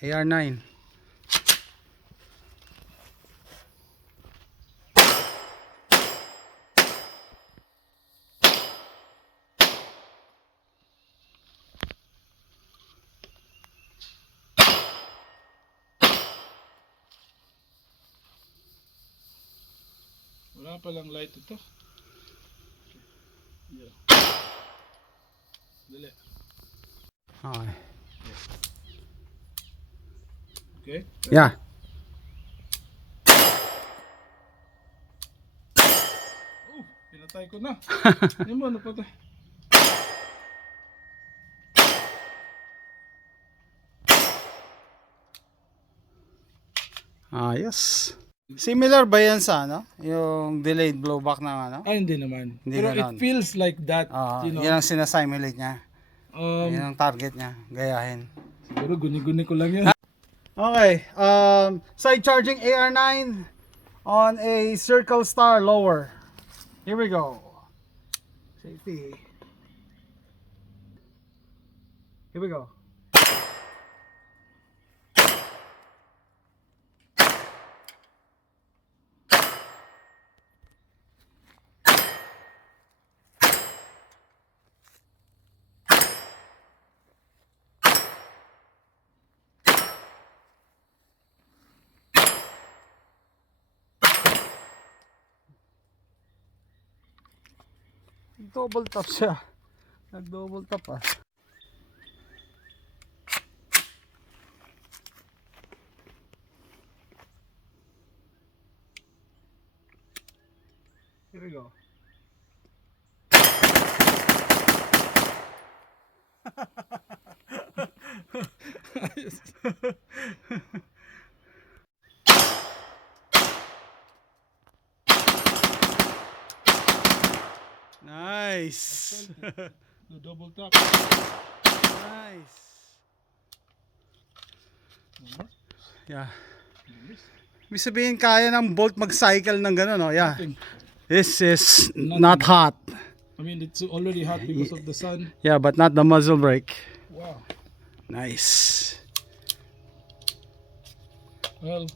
AR9. Wala palang light ito. Yeah. Dali. Okay. Okay. Yeah. Oh, pinatay ko na. Ano mo, napatay? Ayos. Similar ba yan sa ano? Yung delayed blowback ng ano? Hindi naman. Hindi Pero ganon. it feels like that, you know. Yan ang sinasimulate niya. Yan ang target niya. Gayahin. Siguro guni-guni ko lang yan. Okay. Side charging AR9 on a Circle Star lower. Here we go. Safety. Here we go. Double tap siya. Nag-double tap ah. Here we go. Nice. No double tap. Nice. Yeah. Ibig sabihin kaya ng Bolt mag-cycle ng gano'n, no? Yeah. Nothing. This is not hot. I mean, it's already hot because of the sun. Yeah, but not the muzzle brake. Wow. Nice. Well,